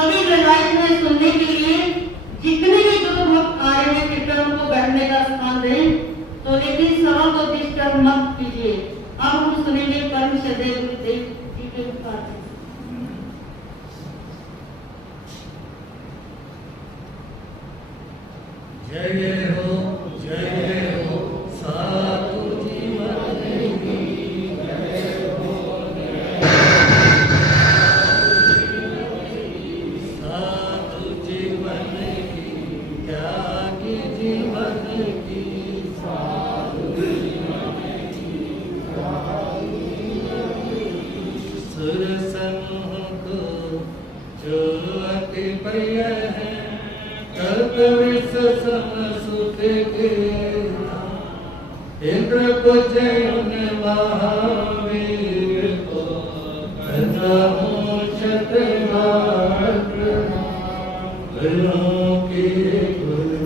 सभी रवायत में सुनने के लिए जितने भी गुरु भक्त आ रहे हैं कृपया उनको बैठने का स्थान दें। तो लेकिन सवाल को डिस्टर्ब मत कीजिए। अब हम सुनेंगे परम श्रद्धेय गुरुदेव जी के उपकार। जय जय हो साधु जीवन की जय हो, साधु जीवन की त्यागी जीवन की, साधु जीवन की सुर समूह को जो अति प्रिय है कल्प विश्व सम सुख के, इंद्र पूजन महावीर को करहूं शतवार प्रणाम, गुरुओं की गुरु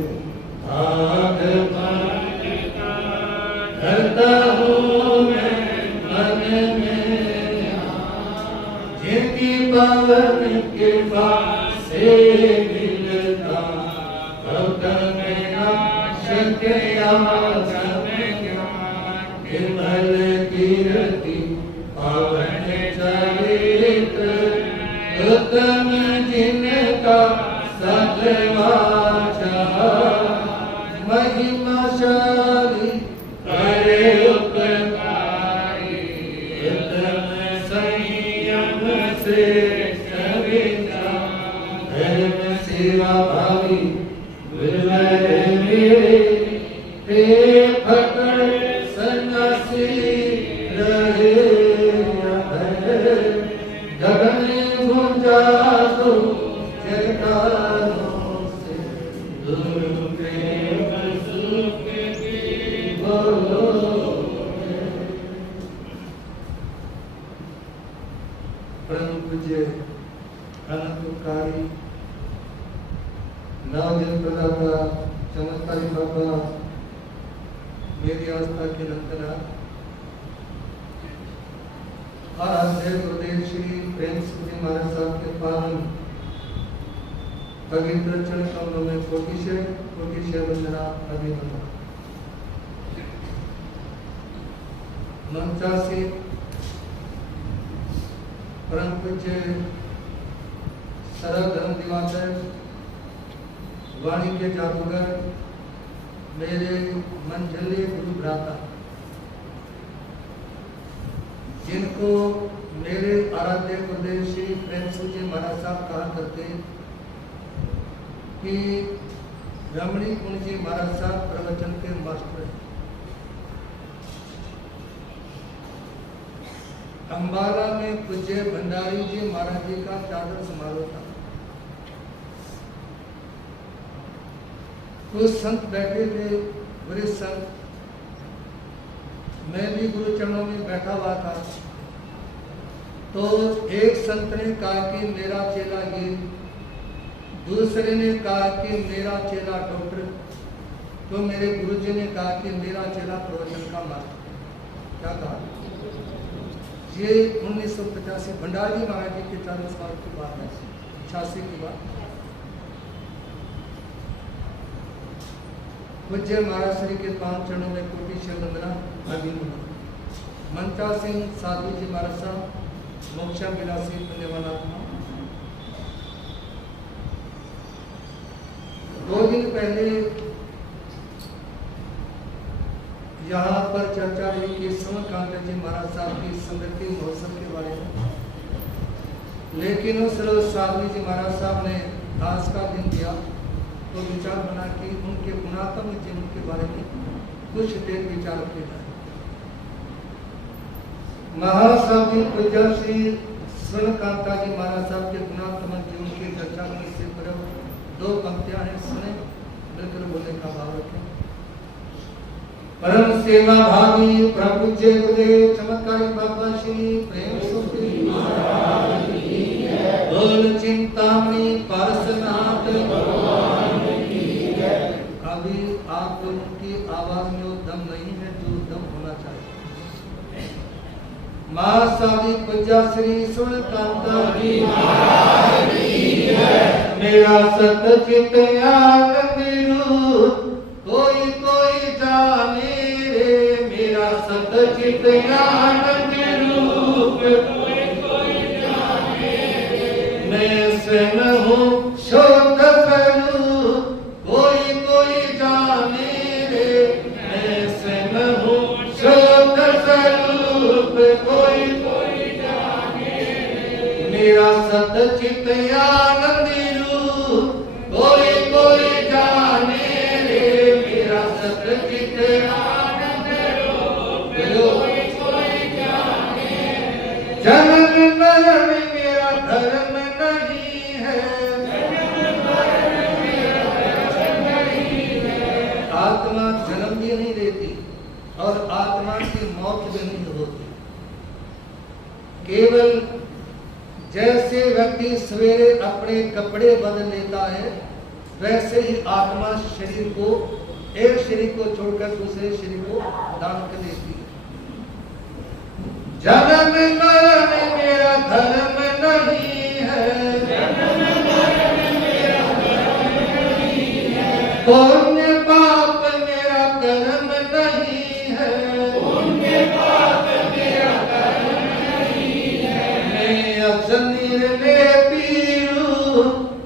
आगमन करता हूँ मैं मन में, जिनकी पावन कृपा से मिलता निर्मल कीर्ति पावन चरित्र, उत्तम जिनका सदवाचा, महिमाशाली करे उपकारी, उत्तम संयम से कविता, धर्म सेवा भावी पकड़ सन्यासी रहे, गगन गुंजा दो जयकारों से, गुरु प्रेम सुख की बोलो। परम पूज्य अनंतकारी नाम जन प्रदाता चमत्कारी बाबा मेरी आस्था के नंदना आराध्य गुरुदेव श्री प्रेम सिंह जी महाराज साहब के पावन पवित्र चरण कमलों में कोटि वंदना अभिनंदन। मंचासी परम पूज्य सर्वधर्म दिवाकर वाणी के जादूगर मेरे मंझले गुरु भ्राता, जिनको मेरे आराध्य गुरुदेव श्री प्रेम सिंह जी महाराज साहब कहा करते कि रमणी कुंज जी महाराज साहब प्रवचन के मास्टर हैं। अंबाला में पूज्य भंडारी जी महाराज जी का चादर समारोह था। कुछ संत बैठे थे, वरिष्ठ संत, मैं भी गुरु चरणों में बैठा हुआ था। तो एक संत ने कहा कि मेरा चेला ये, दूसरे ने कहा कि मेरा चेला डॉक्टर, तो मेरे गुरुजी ने कहा कि मेरा चेला प्रवचन का मास्टर। क्या कहा? ये 1985 भंडारी महाराज जी के 40 साल की बात है, 86 की बात। पूज्य महाराज श्री के 5 चरणों में कोटि वंदना अभिनंदन। मंचा सिंह साधु जी महाराज साहब मोक्षा विलासी पुण्यवान आत्मा। 2 दिन पहले यहाँ पर चर्चा हुई कि सोमकांत जी महाराज साहब की स्मृति महोत्सव के बारे में, लेकिन उस रोज साधु जी महाराज साहब ने दास का दिन दिया, तो विचार बना कि उनके गुणात्मक जीवन के बारे में कुछ देर विचार किया जाए। महासाधु पूज्य श्री सोमकांता जी महाराज साहब के गुणात्मक जीवन की चर्चा में से पूर्व 2 पंक्तियां हैं, सुने, बिल्कुल बोलने का भाव रखें। परम सेवा भावी प्रभु जय गुरुदेव चमत्कारी बाबा श्री प्रेम सुखी महाराज की जय, बोल चिंतामणि पार्श्वनाथ भगवान की जय। अभी आप लोगों की आवाज में वो दम नहीं है जो दम होना चाहिए। महासाधु पूज्य श्री सोमकांता जी महाराज की मेरा सतचित आनंद रूप कोई कोई जाने रे, मेरा सतचित आनंद रूप कोई कोई जाने रे। मैं स्वयं हूँ शोध स्वरूप कोई कोई जाने रे, मैं स्वयं हूँ शोध स्वरूप कोई कोई जाने रे। मेरा सतचित आनंद रूप कोई कोई जाने रे, मेरा सतचित आनंद रूप कोई कोई जाने रे। जन्म मरण मेरा धर्म नहीं है, आत्मा जन्म भी नहीं लेती और आत्मा की मौत भी नहीं होती। केवल जैसे व्यक्ति सवेरे अपने कपड़े बदल लेता है, वैसे ही आत्मा शरीर को, एक शरीर को छोड़कर दूसरे शरीर को दान कर देती है। जन्म मरण मेरा धर्म नहीं है, पुण्य पाप मेरा कर्म नहीं है, पुण्य पाप मेरा कर्म नहीं है। मैं अजनीर में पीरू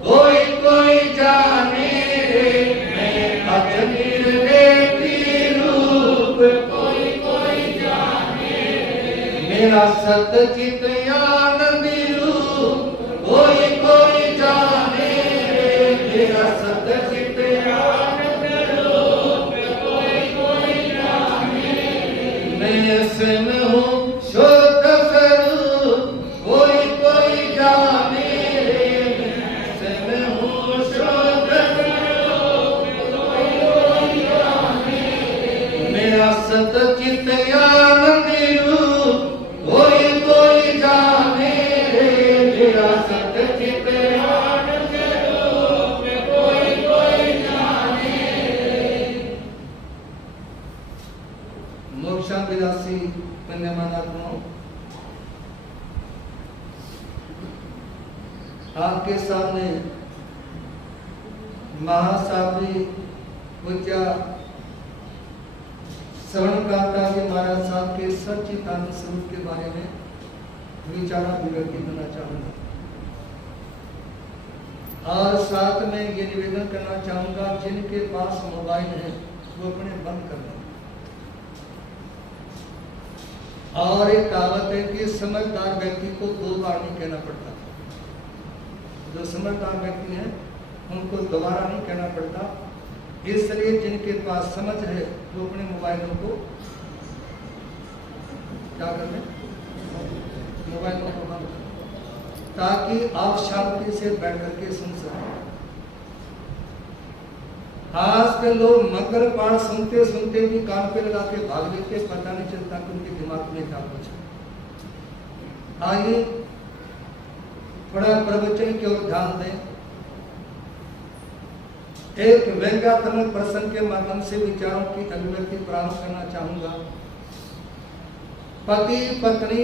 कोई कोई जाने रे, मैं अजनीर में पीरू कोई कोई जाने रे। मेरा सतचित आनंद रूप कोई कोई जाने रे, मेरा सतचित आनंद रूप कोई कोई जाने रे। मैं स्वयं हूँ शोध स्वरूप कोई कोई जाने रे, मैं स्वयं हूँ शोध स्वरूप कोई कोई जाने रे। मेरा सतचित आनंद रूप कोई कोई जाने रे, मेरा सतचित आनंद रूप कोई कोई जाने रे। मोक्षाभिलाषी पुण्यमान आत्माओं, आपके सामने महासावी पूज्य श्रवणकांता जी महाराज साहब के सच्चिदानंद स्वरूप के बारे में विचाराभिव्यक्ति करना चाहूंगा और साथ में ये निवेदन करना चाहूंगा, जिनके पास मोबाइल है वो अपने बंद कर दें। और एक कहावत है कि समझदार व्यक्ति को 2 बार नहीं कहना पड़ता। जो समझदार व्यक्ति हैं उनको दोबारा नहीं कहना पड़ता। इसलिए जिनके पास समझ है वो अपने मोबाइलों को क्या कर लें, मोबाइलों को बंद कर, ताकि आप शांति से बैठ करके सुन सकें। आज के लोग मंगल पाठ सुनते सुनते भी कान पे लगा के भाग लेते, पता नहीं चलता कि उनके दिमाग में क्या कुछ है। आइए थोड़ा प्रवचन की ओर ध्यान दें। एक व्यंग्यात्मक प्रसंग के माध्यम से विचारों की अभिव्यक्ति प्रारंभ करना चाहूंगा। पति पत्नी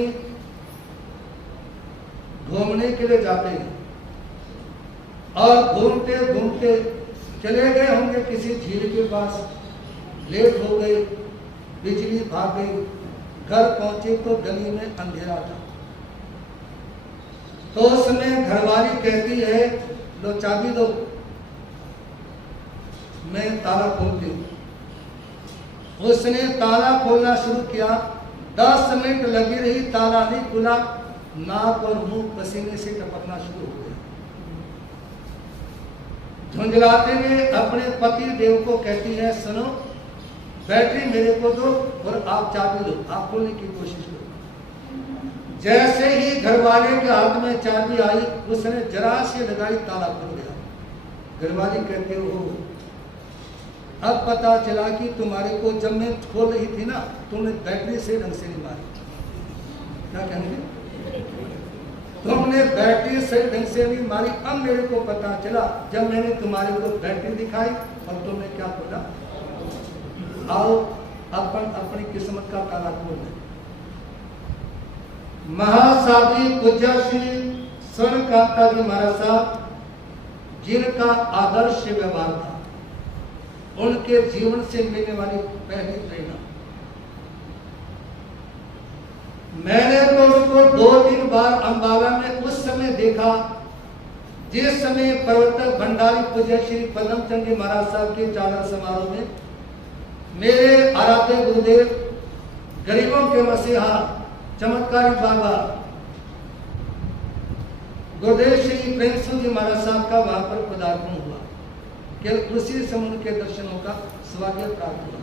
घूमने के लिए जाते हैं और घूमते घूमते चले गए होंगे किसी झील के पास, लेट हो गए, बिजली भाग गई, घर पहुंचे तो गली में अंधेरा था। तो उसमें घरवाली कहती है, लो चाबी दो, मैं ताला खोलती हूं। उसने ताला खोलना शुरू किया, 10 मिनट लगी रही, ताला नहीं खुला, नाक और मुंह पसीने से टपकना शुरू हो गया। झुंझलाते हुए अपने पति देव को कहती है, सुनो बैटरी मेरे को दो और आप चाबी लो, आप खोलने की कोशिश करो। जैसे ही घरवाले के हाथ में चाबी आई, उसने जरा से लगाई, ताला खुल गया। घरवाली कहते हो, अब पता चला कि तुम्हारे को जब मैं खोल रही थी ना, तुमने बैटरी से ढंग से नहीं मारी। क्या कहेंगे? तुमने बैटरी से ढंग से नहीं मारी। अब मेरे को पता चला जब मैंने तुम्हारे को बैटरी दिखाई और तुमने क्या बोला, आओ अपन अपनी किस्मत का ताला खोल लें। महासावी पूज्य श्री स्वर्णकांता जी महाराज साहब जिनका आदर्श व्यवहार था, उनके जीवन से मिलने वाली पहली प्रेरणा। मैंने तो उसको 2-3 बार अम्बाला में उस समय देखा जिस समय प्रवर्तक भंडारी पूज्य श्री पद्मचंद जी महाराज साहब के चादर समारोह में मेरे आराध्य गुरुदेव, गरीबों के मसीहा, चमत्कारी बाबा गुरुदेव श्री प्रेमचंद जी महाराज साहब का वहां पर पदार्पण हुआ। केवल उसी समय उनके दर्शनों का सौभाग्य प्राप्त हुआ।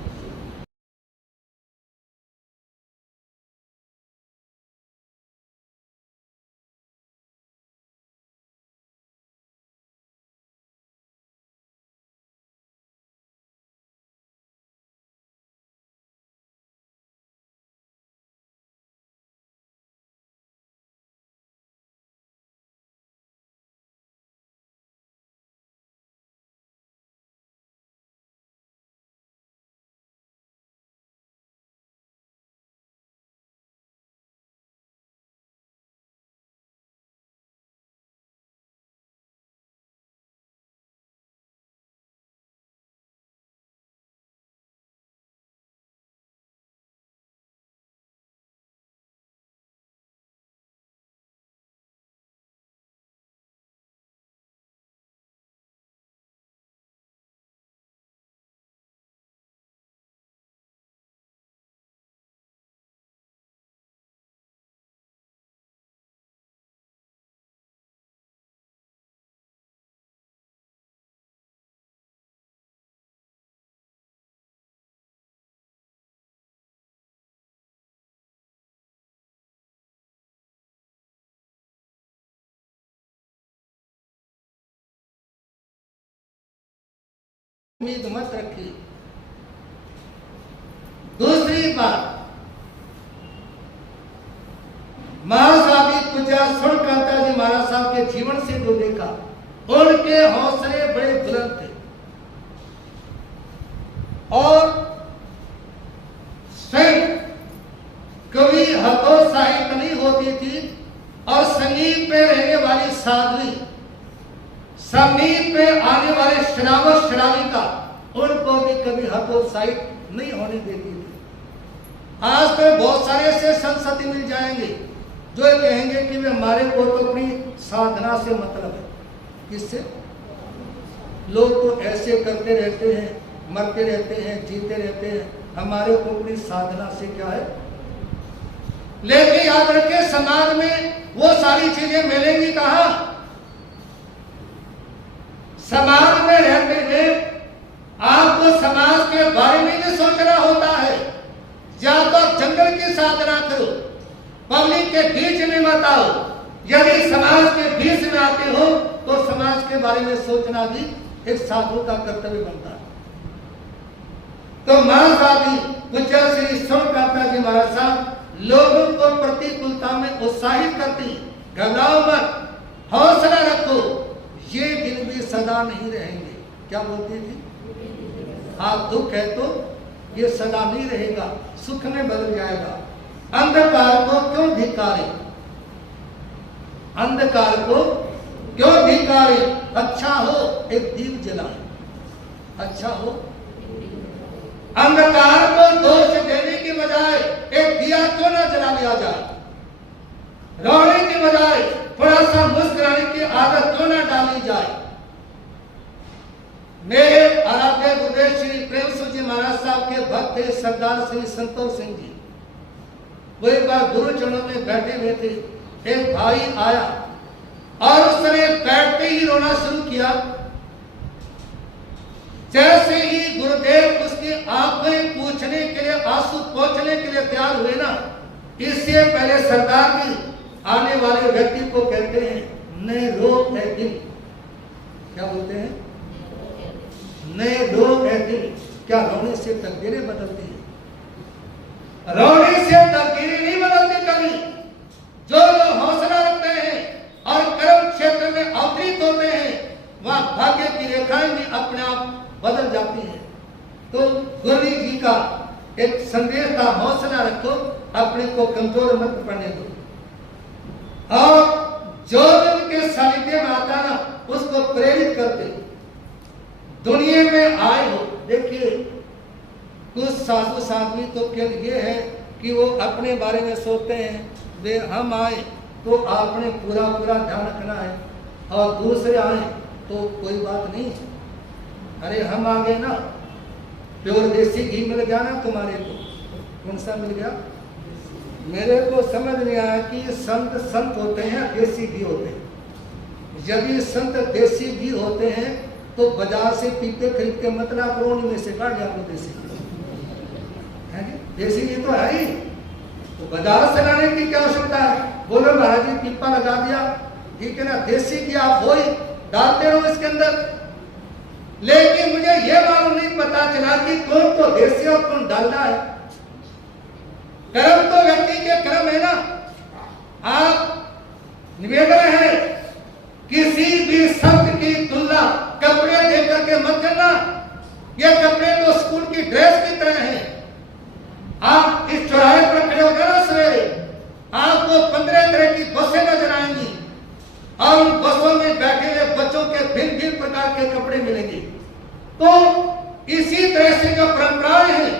उम्मीद मत रखिए। दूसरी बात, महासावी पूज्य सुरकांता जी महाराज साहब के जीवन से जो देखा, उनके हौसले बड़े बुलंद थे और स्वयं कभी हतोत्साहित नहीं होती थी और संगीत पे रहने वाली साध्वी, समीप में आने वाले श्रावक श्राविका, उनको भी कभी हतोत्साहित नहीं होने देती थी। आज तो बहुत सारे ऐसे संत मिल जाएंगे जो कहेंगे कि वे हमारे को तो अपनी साधना से मतलब है। किससे? लोग तो ऐसे करते रहते हैं, मरते रहते हैं, जीते रहते हैं, हमारे को अपनी साधना से क्या है। लेकिन याद रखिए, समाज में वो सारी चीजें मिलेंगी कहां? समाज में रहते हुए आपको समाज के बारे में भी सोचना होता है। या तो आप जंगल की साधना करो, पब्लिक के बीच में मत आओ। यदि समाज के बीच में आते हो तो समाज के बारे में सोचना भी एक साधु का कर्तव्य बनता है। तो महासावी पूज्य श्री सुरकांता जी महाराज साहब लोगों को प्रतिकूलता में उत्साहित करती। घबराओ मत, हौसला रखो, ये दिन भी सदा नहीं रहेंगे। क्या बोलती थी? हाँ, दुख है तो ये सदा नहीं रहेगा, सुख में बदल जाएगा। अंधकार को क्यों धिक्कारे, अंधकार को क्यों धिक्कारे? अच्छा हो एक दीप जलाए, अच्छा हो। अंधकार को दोष देने की बजाय एक दिया क्यों ना जला लिया जाए? रोने की बजाय थोड़ा सा मुस्कुराने की आदत क्यों ना डाली जाए? मेरे आराध्य गुरुदेव श्री प्रेमचंद जी महाराज साहब के भक्त थे सरदार श्री संतोष सिंह जी। वो एक बार गुरु चरणों में बैठे हुए थे, एक भाई आया और उसने बैठते ही रोना शुरू किया। जैसे ही गुरुदेव उसकी आंखें पूछने के लिए, आंसू पोंछने के लिए तैयार हुए ना, इससे पहले सरदार जी आने वाले व्यक्ति को कहते हैं, नए रोग है दिल। क्या बोलते हैं? नए रोग है दिल। क्या रोने से तकदीरें बदलती है? रोने से तकदीरें नहीं बदलती कभी। जो लोग हौसला रखते हैं और कर्म क्षेत्र में अवतरित होते हैं, वहां भाग्य की रेखाएं भी अपने आप बदल जाती हैं। तो गुरु जी का एक संदेश का हौसला रखो, अपने को कमजोर मत पड़ने दो। और जो उनके सानिध्य में आता ना, उसको प्रेरित करते दुनिया में आए हो। देखिए कुछ साधु साध्वी तो केवल ये है कि वो अपने बारे में सोचते हैं, वे हम आए तो आपने पूरा पूरा ध्यान रखना है, और दूसरे आए तो कोई बात नहीं। अरे हम आ गए ना, प्योर देसी घी मिल गया ना तुम्हारे को। कौन सा मिल गया? मेरे को समझ नहीं आया कि संत संत होते हैं देसी घी होते हैं। यदि संत देसी घी होते हैं तो बाजार से पीपे खरीद के मतलब करोड़ में से काट जाओ देसी घी है। देसी घी तो है ही, तो बाजार से लाने की क्या आवश्यकता है? बोलो महाराज जी पीपा लगा दिया, ठीक है ना, देसी घी आप हो ही डालते रहो इसके अंदर। लेकिन मुझे यह मालूम नहीं पता चला कि कौन तो देसी और कौन डालना है। कर्म तो व्यक्ति के कर्म है ना। आप निवेदन है किसी भी शब्द की तुलना कपड़े देकर के मत करना। ये कपड़े तो स्कूल की ड्रेस की तरह हैं। आप इस चौराहे पर खड़े होकर ना सवेरे आपको 15 तरह की बसें नजर आएंगी, और उन बसों में बैठे हुए बच्चों के भिन्न भिन्न प्रकार के कपड़े मिलेंगे। तो इसी तरह से जो परंपराएं हैं,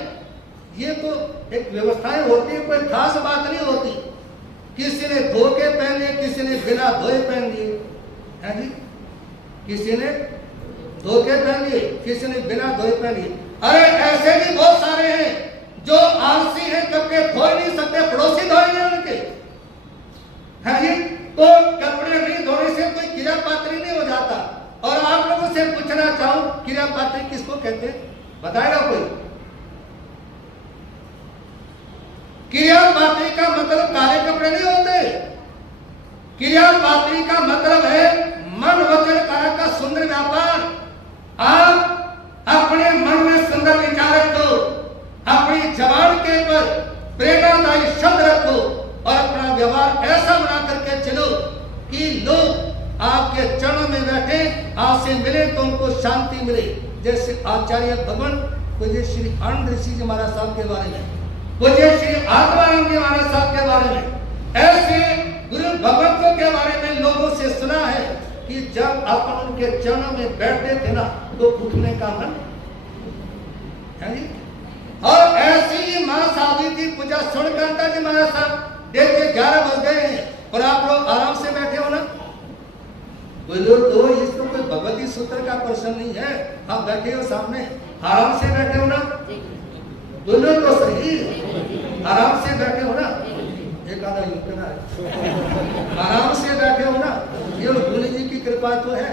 ये तो एक व्यवस्थाएं होती है, कोई खास बात नहीं होती। किसी ने धो के पहन लिए, किसी ने बिना धोए पहन लिए, है जी। किसी ने धो के पहन लिए, किसी ने बिना धोए पहन लिए। अरे ऐसे भी बहुत सारे हैं जो आलसी हैं, कपड़े धो नहीं सकते, पड़ोसी धोएंगे उनके, है जी। तो कपड़े नहीं धोने से कोई क्रिया पात्री नहीं हो जाता। और आप लोगों से पूछना चाहूं, क्रिया पात्री किसको कहते हैं? बताएगा कोई? क्रिया पात्री का मतलब काले कपड़े नहीं होते। क्रिया पात्री का मतलब है मन वचन काया का सुंदर व्यापार। आप अपने मन में सुंदर विचार रखो, अपनी जबान के ऊपर प्रेरणादायी शब्द रखो, और अपना व्यवहार ऐसा बना करके चलो कि लोग आपके चरणों में बैठे, आपसे मिले तो उनको शांति मिले। जैसे आचार्य भगवान पूज्य श्री आनंद ऋषि जी महाराज साहब के बारे में, पूज्य श्री आत्मानंद जी महाराज साहब के बारे में, ऐसे गुरु भगवंतों के बारे में लोगों से सुना है कि जब अपन उनके चरणों में बैठते थे ना तो उठने का मन है जी। और ऐसी ही मां सावित्री पूजा स्वर्णकांता जी महाराज साहब, देखिए 11 बज गए हैं और आप लोग आराम से बैठे हो ना। बोलो तो इसको कोई भगवती सूत्र का प्रश्न नहीं है, आप बैठे हो सामने, आराम से बैठे हो ना। बोलो तो सही, आराम से बैठे हो ना। एक आधा युक्तना है, आराम से बैठे हो ना। ये गुरु जी की कृपा तो है,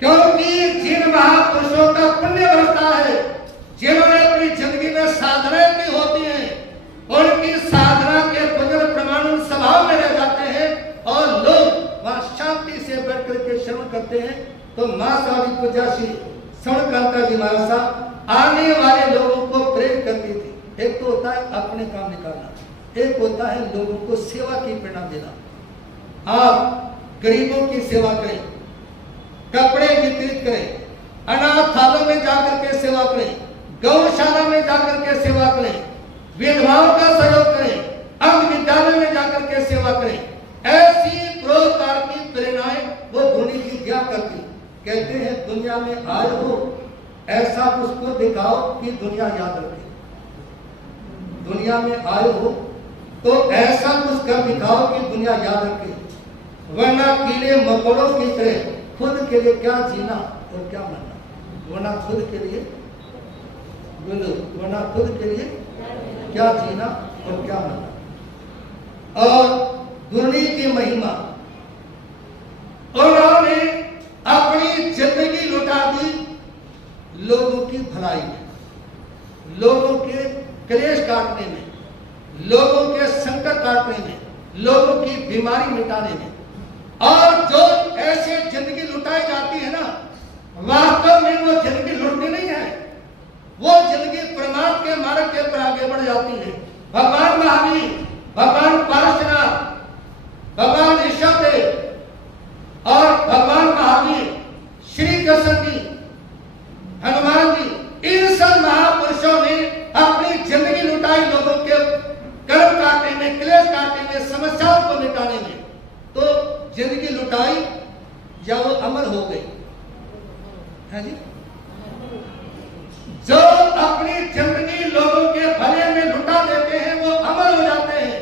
क्योंकि जिन महापुरुषों का पुण्य बरसता है, जिन्होंने अपनी जिंदगी में साधनाएं की होती हैं, उनकी साधना के पुण्य प्रमाण स्वभाव में रह जाते हैं, और लोग वहां शांति से बैठ करके श्रवण करते हैं। तो मां सावी पूजा श्री स्वर्णकांता जी महाराज साहब आने वाले लोगों को प्रेरित करती थी। एक तो होता है अपने काम निकालना, एक होता है लोगों को सेवा की प्रेरणा देना। आप गरीबों की सेवा करें, कपड़े वितरित करें, अनाथालयों में जाकर के सेवा करें, गौशाला में जाकर के सेवा करें, विधवाओं का सहयोग करें, अंग विद्यालय में जाकर के सेवा करें। ऐसी प्रकार की प्रेरणाएं वो गुणी जी क्या करती। कहते हैं दुनिया में आए हो ऐसा उसको दिखाओ कि दुनिया याद रखे। दुनिया में आए हो तो ऐसा कुछ कर दिखाओ कि दुनिया याद रखे, वरना कीड़े मकोड़ों की तरह खुद के लिए क्या जीना और क्या मरना। वरना खुद के लिए बोलो, वरना खुद के लिए क्या जीना और क्या मरना। और गुरुनी की महिमा, उन्होंने अपनी जिंदगी लुटा दी लोगों की भलाई में, लोगों के क्लेश काटने में, लोगों के संकट काटने में, लोगों की बीमारी मिटाने में। और जो ऐसे जिंदगी लुटाई जाती है ना, वास्तव में वो जिंदगी लुटती नहीं है, वो जिंदगी परमात्मा के मार्ग के पर आगे बढ़ जाती है। भगवान महावीर, भगवान परशुराम, भगवान ऋषभदेव और भगवान महावीर, श्री कृष्ण जी, हनुमान जी, इन सब महापुरुषों ने अपनी जिंदगी लुटाई लोगों के कर्म काटने में, क्लेश काटने में, समस्याओं को मिटाने में। तो जिंदगी लुटाई या वो अमर हो गई? है जी? जो अपनी जिंदगी लोगों के भले में लुटा देते हैं वो अमर हो जाते हैं,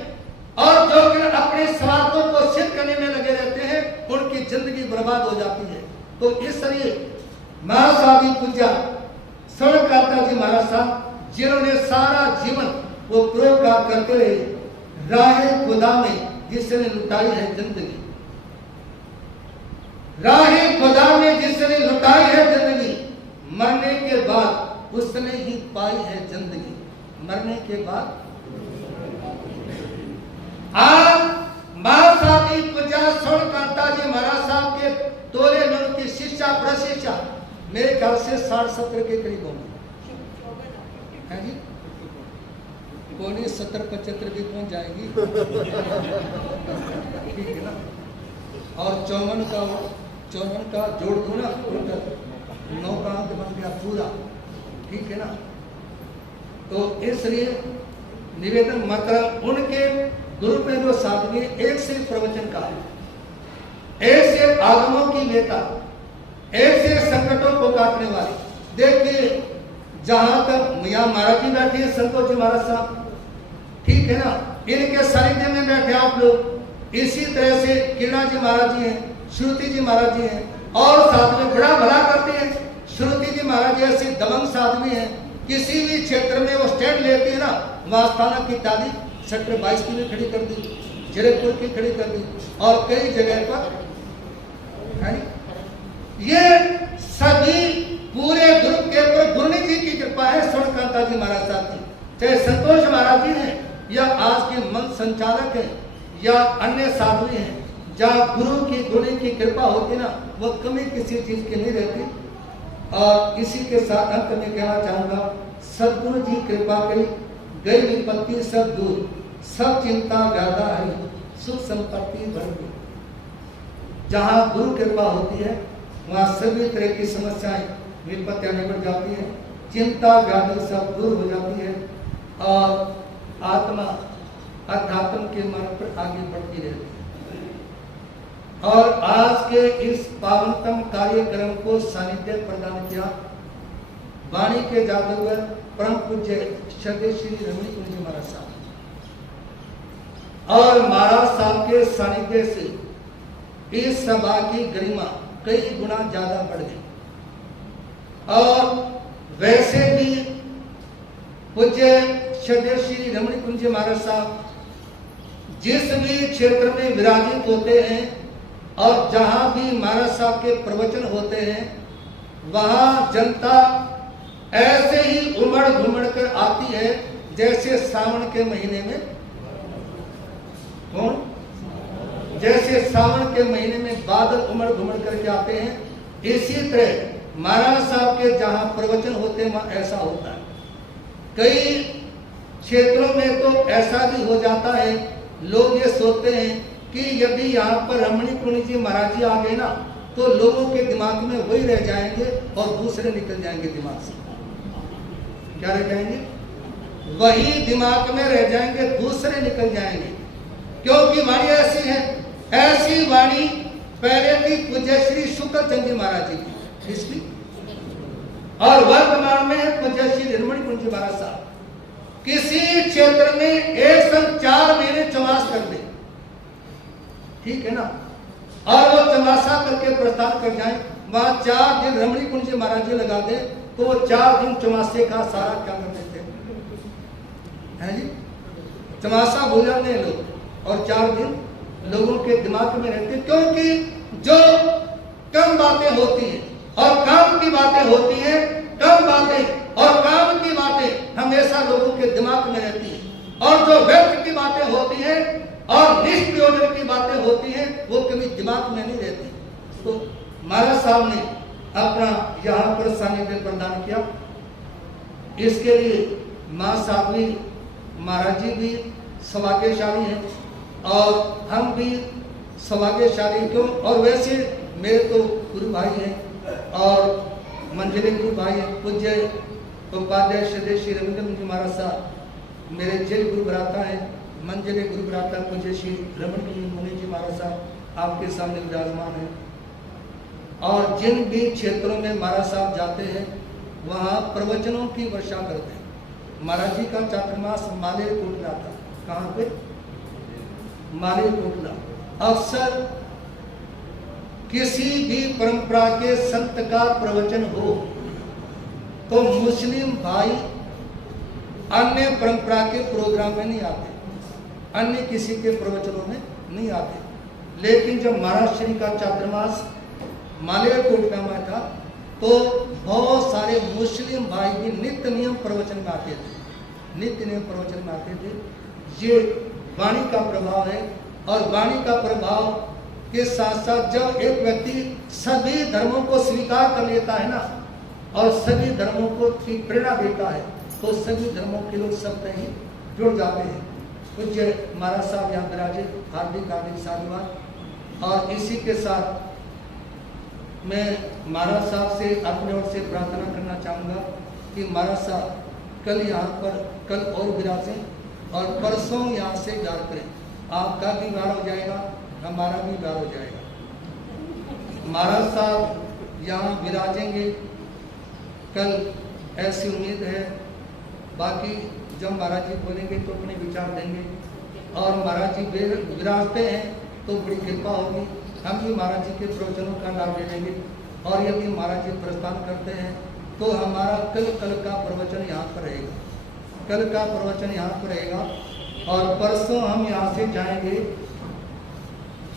और जो फिर अपने स्वार्थों को सिद्ध करने में लगे रहते हैं उनकी जिंदगी बर्बाद हो जाती है। तो इसलिए महासावी पूजा स्वर्णकांता जी महाराज साहब, जिन्होंने सारा जीवन वो परोपकार करते रहे, राहे खुदा में जिसने लुटाई है जिंदगी, राहे खुदा में जिसने लुटाई है जिंदगी, मरने के बाद उसने ही पाई है जिंदगी, मरने के बाद। आज महासावी पूजा स्वर्णकांता जी महाराज साहब के तोले में उनकी शिक्षा प्रशिक्षा मेरे ख्याल से 60-70 के करीब होंगे, है जी? कोई 70-75 भी पहुंच जाएगी, ठीक है ना? और 54 का जोड़ दो ना, 9 का अंक बन गया पूरा, ठीक है ना? तो इसलिए निवेदन मतलब उनके गुरु में जो साधवी, एक से प्रवचन का, एक से आगमों की नेता, एक से संकटों को काटने वाले। देखिए जहां तक यहाँ महाराज जी बैठे हैं, संतोष जी महाराज साहब, ठीक है ना, इनके सानिध्य में बैठे आप लोग। इसी तरह से किरणा जी महाराज जी हैं, श्रुति जी महाराज जी हैं, और साथ में बड़ा भला करते हैं। श्रुति जी महाराज जी ऐसे दबंग साधवी हैं, किसी भी क्षेत्र में वो स्टैंड लेती है ना, वहां स्थाना की ताली सेक्टर 22 की भी खड़ी कर दी, जयपुर की खड़ी कर दी, और कई जगह पर है। ये सभी पूरे ग्रुप के ऊपर गुरुनी जी की कृपा है, स्वर्णकांता जी महाराज साहब की, चाहे संतोष महाराज जी हैं या आज के मंच संचालक हैं या अन्य साधु हैं, जहाँ गुरु की गुरुनी की कृपा होती ना, वो कमी किसी चीज की नहीं रहती। और इसी के साथ अंत में कहना चाहूंगा, सदगुरु जी कृपा करी, गई विपत्ति सब दूर, सब चिंता ज्यादा है, सुख संपत्ति भर गई। जहाँ गुरु कृपा होती है वहाँ सभी तरह की समस्याएं विपत्तियां निकल जाती है, चिंता व्याधि सब दूर हो जाती है, और आत्मा अध्यात्म के मार्ग पर आगे बढ़ती रहती है। और आज के इस पावनतम कार्यक्रम को सानिध्य प्रदान किया वाणी के जादूगर परम पूज्य श्रद्धेय श्री रमणी कुंज जी महाराज साहब, और महाराज साहब के सानिध्य से इस सभा की गरिमा कई गुना ज्यादा बढ़ गई। और वैसे भी पूज्य श्रद्धेय श्री रमणी कुंज जी महाराज साहब जिस भी क्षेत्र में विराजित होते हैं और जहां भी महाराज साहब के प्रवचन होते हैं, वहां जनता ऐसे ही उमड़ घुमड़ कर आती है जैसे सावन के महीने में, कौन, जैसे सावन के महीने में बादल उमड़ घुमड़ करके आते हैं, इसी तरह महाराज साहब के जहां प्रवचन होते हैं वहां ऐसा होता है। कई क्षेत्रों में तो ऐसा भी हो जाता है, लोग ये सोचते हैं कि यदि यहाँ पर रमणी कुंज जी महाराज जी आ गए ना, तो लोगों के दिमाग में वही रह जाएंगे और दूसरे निकल जाएंगे दिमाग से। क्या रह जाएंगे? वही दिमाग में रह जाएंगे, दूसरे निकल जाएंगे, क्योंकि वाणी ऐसी है। ऐसी वाणी पहले थी पूज्य श्री शुक्लचंद जी महाराज जी की, इसकी, और वर्तमान में है पूज्य श्री रमणी कुंज जी महाराज साहब। किसी क्षेत्र में एक संग 4 महीने चमास कर दे, ठीक है ना, और वो चमासा करके प्रस्थान कर जाए, वहां 4 दिन रमणी कुंज जी महाराज जी लगा दे, तो वो 4 दिन चमासे का सारा क्या कर देते हैं जी, चमासा भूल जाते हैं लोग, और 4 दिन लोगों के दिमाग में रहते, क्योंकि जो कम बातें होती हैं और काम की बातें होती हैं, कम बातें और काम की बातें हमेशा लोगों के दिमाग में रहती हैं, और जो व्यर्थ की बातें होती हैं और निष्प्रयोजन की बातें होती हैं वो कभी दिमाग में नहीं रहती। तो महाराज साहब ने अपना यहाँ पर सानिध्य प्रदान किया, इसके लिए माँ साध्वी महाराज जी भी सौभाग्यशाली हैं और हम भी सौभाग्यशाली, क्यों, और वैसे मेरे तो गुरु भाई हैं और मंजिले गुरु भाई हैं, पूज्य उपाध्याय श्रद्धेय श्री रविंद्र जी महाराज साहब मेरे जेल गुरु भ्राता हैं, मंजिले गुरु भ्राता पूज्य श्री रमण मुनि जी महाराज साहब, आपके सामने विराजमान है। और जिन भी क्षेत्रों में महाराज साहब जाते हैं वहाँ प्रवचनों की वर्षा करते हैं। महाराज जी का चातुर्मास माले कोटला था। कहाँ पे? माले कोटला। अक्सर किसी भी परंपरा के संत का प्रवचन हो तो मुस्लिम भाई अन्य परंपरा के प्रोग्राम में नहीं आते, अन्य किसी के प्रवचनों में नहीं आते। लेकिन जब महाराज श्री का चातुर्मास मालवीय कोटला में था तो बहुत सारे मुस्लिम भाई भी नित्य नियम प्रवचन में आते थे, नित्य नियम प्रवचन में आते थे। ये वाणी का प्रभाव है। और वाणी का प्रभाव के साथ साथ जब एक व्यक्ति सभी धर्मों को स्वीकार कर लेता है ना और सभी धर्मों को की प्रेरणा देता है तो सभी धर्मों के लोग सब ही जुड़ जाते हैं। पूज्य महाराज साहब यहाँ विराजे, हार्दिक हार्दिक साधुवाद। और इसी के साथ मैं महाराज साहब से अपने ओर से प्रार्थना करना चाहूँगा कि महाराज साहब कल यहाँ पर कल और विराजें और परसों यहाँ से गार करें। आपका भी गार हो जाएगा, हमारा भी गार हो जाएगा। महाराज साहब यहाँ विराजेंगे कल, ऐसी उम्मीद है। बाकी जब महाराज जी बोलेंगे तो अपने विचार देंगे और महाराज जी विराजते हैं तो बड़ी कृपा होगी। हम भी महाराज जी के प्रवचनों का लाभ ले लेंगे। और यदि महाराज जी प्रस्थान करते हैं तो हमारा कल का प्रवचन यहाँ पर रहेगा, कल का प्रवचन यहाँ पर रहेगा। और परसों हम यहाँ से जाएंगे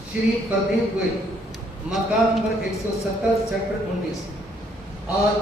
श्री प्रदीप गोयल, मकान नंबर 170 सेक्टर 19। और